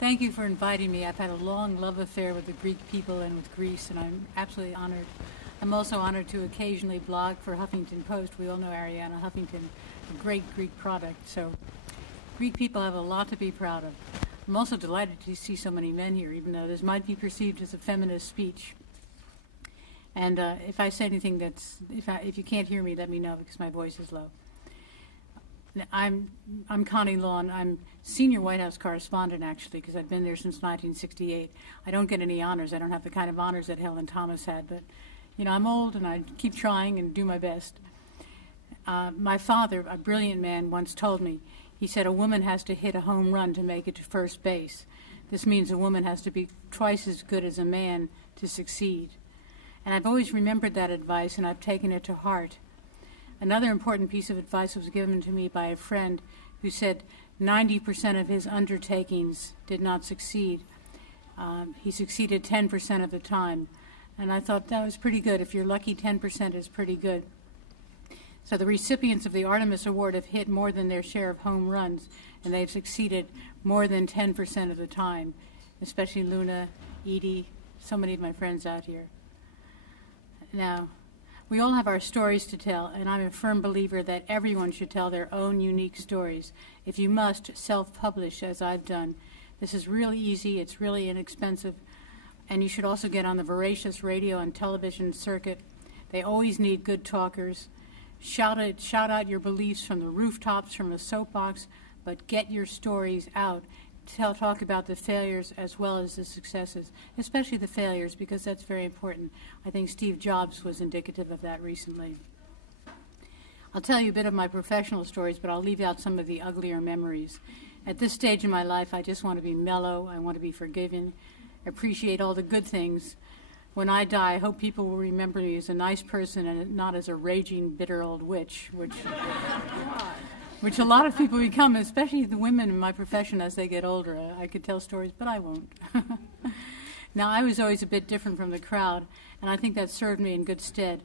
Thank you for inviting me. I've had a long love affair with the Greek people and with Greece, and I'm absolutely honored. I'm also honored to occasionally blog for Huffington Post. We all know Ariana Huffington, a great Greek product. So Greek people have a lot to be proud of. I'm also delighted to see so many men here, even though this might be perceived as a feminist speech. And if I say anything if you can't hear me, let me know because my voice is low. I'm Connie Lawn. I'm senior White House correspondent, actually, because I've been there since 1968. I don't get any honors. I don't have the kind of honors that Helen Thomas had, but, you know, I'm old and I keep trying and do my best. My father, a brilliant man, once told me, he said a woman has to hit a home run to make it to first base. This means a woman has to be twice as good as a man to succeed. And I've always remembered that advice, and I've taken it to heart. Another important piece of advice was given to me by a friend who said 90% of his undertakings did not succeed. He succeeded 10% of the time. And I thought that was pretty good. If you're lucky, 10% is pretty good. So the recipients of the Artemis Award have hit more than their share of home runs, and they've succeeded more than 10% of the time, especially Luna, Edie, so many of my friends out here. Now, we all have our stories to tell, and I'm a firm believer that everyone should tell their own unique stories. If you must, self-publish, as I've done. This is really easy, it's really inexpensive, and you should also get on the voracious radio and television circuit. They always need good talkers. Shout out your beliefs from the rooftops, from a soapbox, but get your stories out. Talk about the failures as well as the successes, especially the failures, because that's very important. I think Steve Jobs was indicative of that recently. I'll tell you a bit of my professional stories, but I'll leave out some of the uglier memories. At this stage in my life, I just want to be mellow. I want to be forgiving, appreciate all the good things. When I die, I hope people will remember me as a nice person and not as a raging, bitter old witch, which a lot of people become, especially the women in my profession as they get older. I could tell stories, but I won't. Now, I was always a bit different from the crowd, and I think that served me in good stead.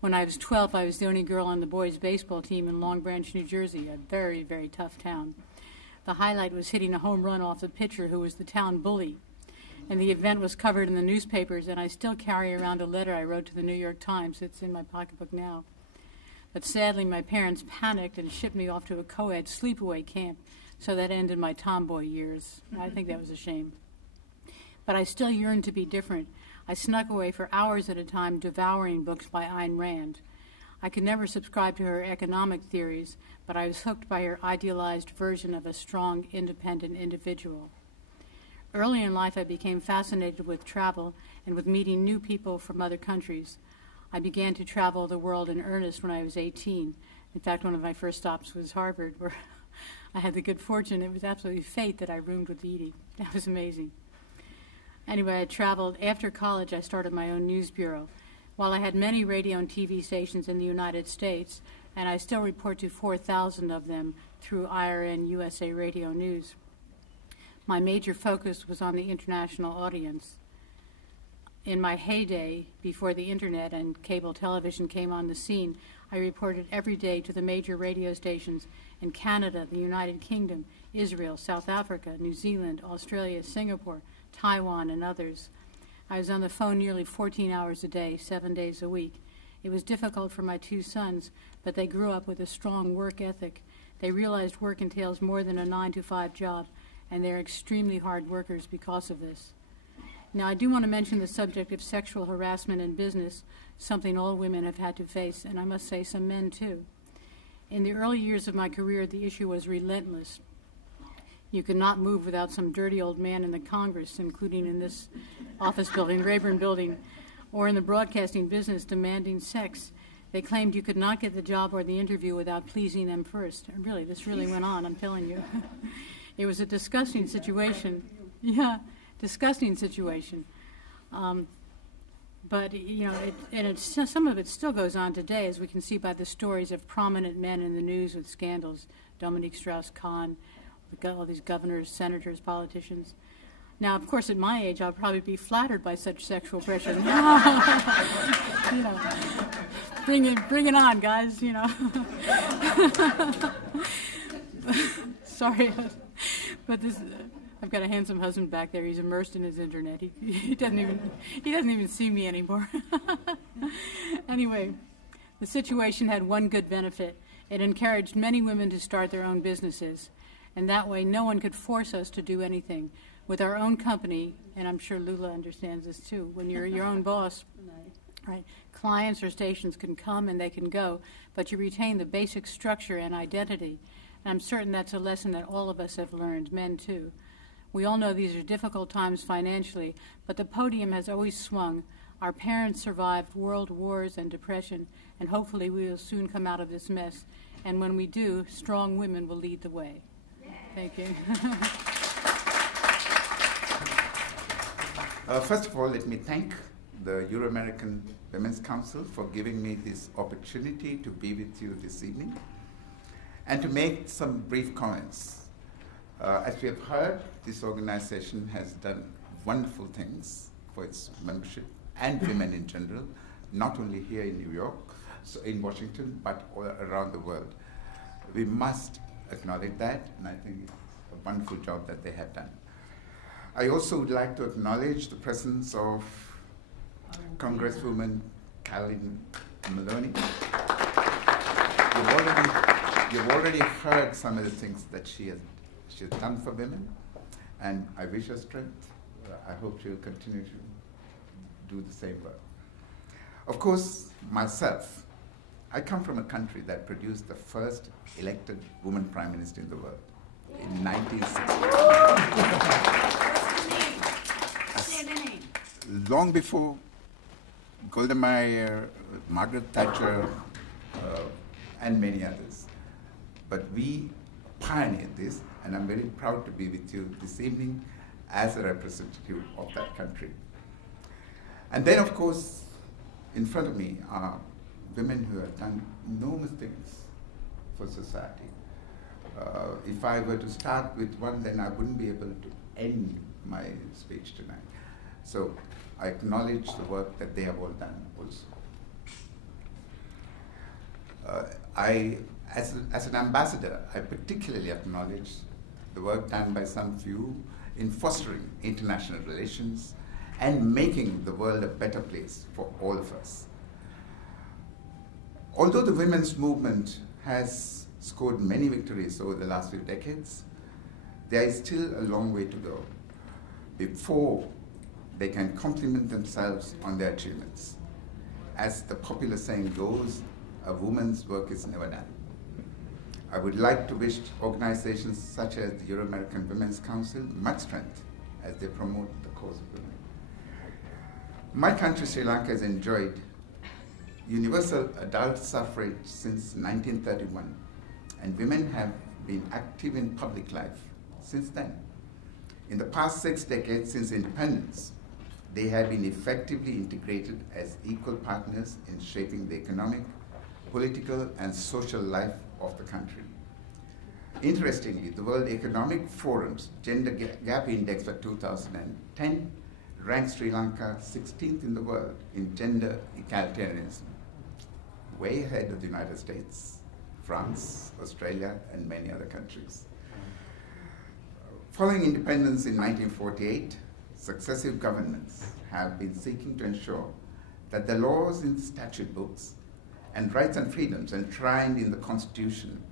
When I was 12, I was the only girl on the boys' baseball team in Long Branch, New Jersey, a very, very tough town. The highlight was hitting a home run off the pitcher, who was the town bully. And the event was covered in the newspapers, and I still carry around a letter I wrote to the New York Times. It's in my pocketbook now. But sadly, my parents panicked and shipped me off to a co-ed sleepaway camp, so that ended my tomboy years. I think that was a shame. But I still yearned to be different. I snuck away for hours at a time devouring books by Ayn Rand. I could never subscribe to her economic theories, but I was hooked by her idealized version of a strong, independent individual. Early in life, I became fascinated with travel and with meeting new people from other countries. I began to travel the world in earnest when I was 18. In fact, one of my first stops was Harvard, where I had the good fortune. It was absolutely fate that I roomed with Edie. That was amazing. Anyway, I traveled. After college, I started my own news bureau. While I had many radio and TV stations in the United States, and I still report to 4,000 of them through IRN USA Radio News, my major focus was on the international audience. In my heyday, before the internet and cable television came on the scene, I reported every day to the major radio stations in Canada, the United Kingdom, Israel, South Africa, New Zealand, Australia, Singapore, Taiwan, and others. I was on the phone nearly 14 hours a day, 7 days a week. It was difficult for my two sons, but they grew up with a strong work ethic. They realized work entails more than a 9-to-5 job, and they're extremely hard workers because of this. Now, I do want to mention the subject of sexual harassment in business, something all women have had to face, and I must say some men too. In the early years of my career, the issue was relentless. You could not move without some dirty old man in the Congress, including in this office building, Rayburn building, or in the broadcasting business demanding sex. They claimed you could not get the job or the interview without pleasing them first. Really, this really went on, I'm telling you. It was a disgusting situation. Yeah. Disgusting situation, but you know, some of it still goes on today, as we can see by the stories of prominent men in the news with scandals. Dominique Strauss-Kahn, all these governors, senators, politicians. Now, of course, at my age, I'll probably be flattered by such sexual pressure. You know, bring it on, guys. You know. Sorry, but this. I've got a handsome husband back there. He's immersed in his internet. He doesn't even see me anymore. Anyway, the situation had one good benefit. It encouraged many women to start their own businesses, and that way no one could force us to do anything. With our own company, and I'm sure Lula understands this too, when you're your own boss, right, clients or stations can come and they can go, but you retain the basic structure and identity. And I'm certain that's a lesson that all of us have learned, men too. We all know these are difficult times financially, but the podium has always swung. Our parents survived world wars and depression, and hopefully we will soon come out of this mess. And when we do, strong women will lead the way. Thank you. First of all, let me thank the Euro-American Women's Council for giving me this opportunity to be with you this evening and to make some brief comments. As we have heard, this organization has done wonderful things for its membership and women in general, not only here in New York, so in Washington, but all around the world. We must acknowledge that, and I think it's a wonderful job that they have done. I also would like to acknowledge the presence of Congresswoman Carolyn Maloney. You've already heard some of the things that she has done for women, and I wish her strength. I hope she'll continue to do the same work. Of course, myself, I come from a country that produced the first elected woman prime minister in the world in 1960. Long before Golda Meir, Margaret Thatcher, and many others. But we pioneered this, and I'm very proud to be with you this evening as a representative of that country. And then, of course, in front of me are women who have done enormous things for society. If I were to start with one, then I wouldn't be able to end my speech tonight. So I acknowledge the work that they have all done also. As an ambassador, I particularly acknowledge the work done by some few in fostering international relations and making the world a better place for all of us. Although the women's movement has scored many victories over the last few decades, there is still a long way to go before they can compliment themselves on their achievements. As the popular saying goes, a woman's work is never done. I would like to wish organizations such as the Euro-American Women's Council much strength as they promote the cause of women. My country, Sri Lanka, has enjoyed universal adult suffrage since 1931, and women have been active in public life since then. In the past 6 decades since independence, they have been effectively integrated as equal partners in shaping the economic, political, and social life of the country. Interestingly, the World Economic Forum's Gender Gap Index for 2010 ranked Sri Lanka 16th in the world in gender egalitarianism, way ahead of the United States, France, Australia, and many other countries. Following independence in 1948, successive governments have been seeking to ensure that the laws in the statute books and rights and freedoms enshrined in the Constitution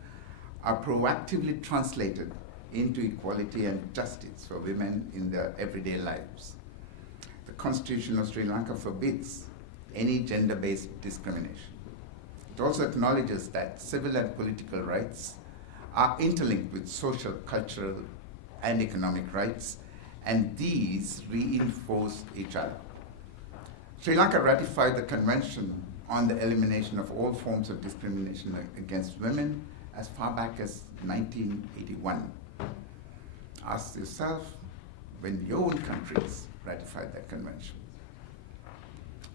are proactively translated into equality and justice for women in their everyday lives. The Constitution of Sri Lanka forbids any gender-based discrimination. It also acknowledges that civil and political rights are interlinked with social, cultural, and economic rights, and these reinforce each other. Sri Lanka ratified the Convention on the Elimination of All Forms of Discrimination Against Women as far back as 1981. Ask yourself when your own countries ratified that convention.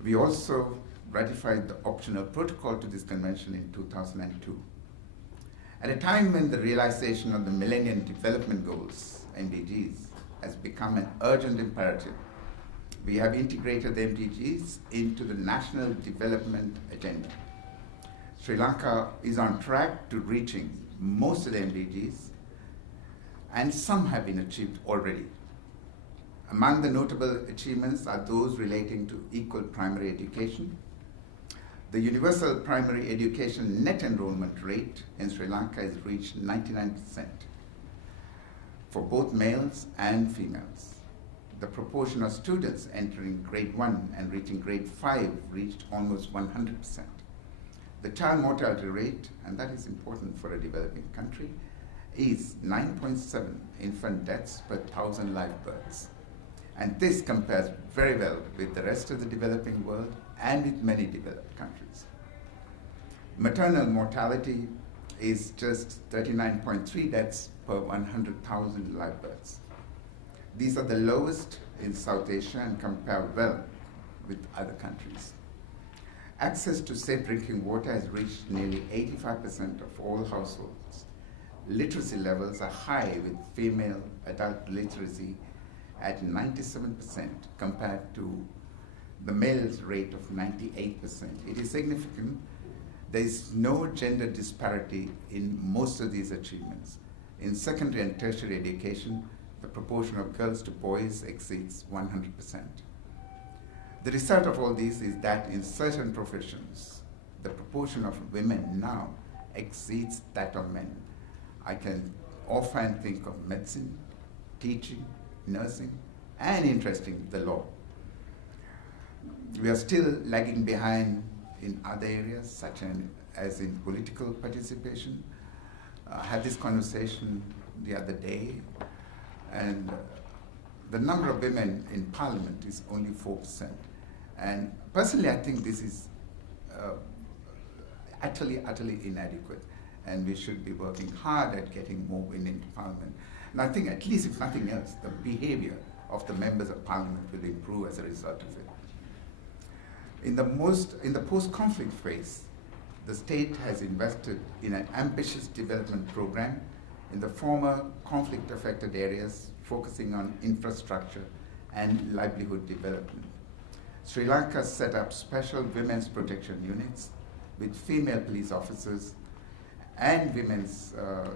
We also ratified the optional protocol to this convention in 2002. At a time when the realization of the Millennium Development Goals, MDGs, has become an urgent imperative, we have integrated the MDGs into the National Development Agenda. Sri Lanka is on track to reaching most of the MDGs, and some have been achieved already. Among the notable achievements are those relating to equal primary education. The universal primary education net enrollment rate in Sri Lanka has reached 99% for both males and females. The proportion of students entering grade 1 and reaching grade 5 reached almost 100%. The child mortality rate, and that is important for a developing country, is 9.7 infant deaths per 1,000 live births. And this compares very well with the rest of the developing world and with many developed countries. Maternal mortality is just 39.3 deaths per 100,000 live births. These are the lowest in South Asia and compare well with other countries. Access to safe drinking water has reached nearly 85% of all households. Literacy levels are high, with female adult literacy at 97% compared to the male's rate of 98%. It is significant. There is no gender disparity in most of these achievements. In secondary and tertiary education, the proportion of girls to boys exceeds 100%. The result of all this is that in certain professions, the proportion of women now exceeds that of men. I can often think of medicine, teaching, nursing, and interesting, the law. We are still lagging behind in other areas, such as in political participation. I had this conversation the other day, and the number of women in parliament is only 4%. And personally, I think this is utterly inadequate, and we should be working hard at getting more women into parliament. And I think, at least if nothing else, the behavior of the members of parliament will improve as a result of it. In the post-conflict phase, the state has invested in an ambitious development program in the former conflict-affected areas, focusing on infrastructure and livelihood development. Sri Lanka set up special women's protection units with female police officers and women's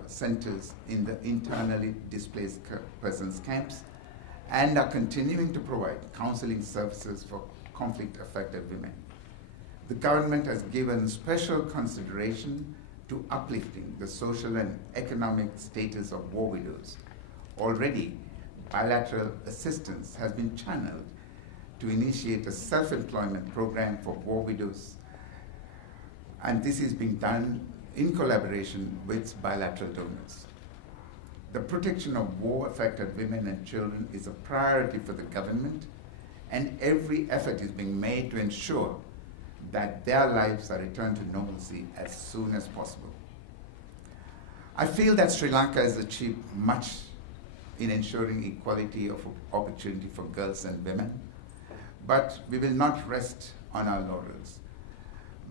centers in the internally displaced persons camps, and are continuing to provide counseling services for conflict-affected women. The government has given special consideration to uplifting the social and economic status of war widows. Already, bilateral assistance has been channeled to initiate a self-employment program for war widows, and this is being done in collaboration with bilateral donors. The protection of war-affected women and children is a priority for the government, and every effort is being made to ensure that their lives are returned to normalcy as soon as possible. I feel that Sri Lanka has achieved much in ensuring equality of opportunity for girls and women, but we will not rest on our laurels.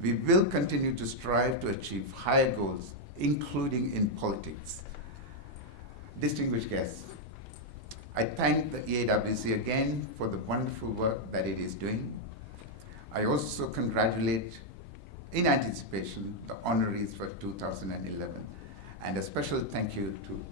We will continue to strive to achieve higher goals, including in politics. Distinguished guests, I thank the EAWC again for the wonderful work that it is doing. I also congratulate, in anticipation, the honorees for 2011, and a special thank you to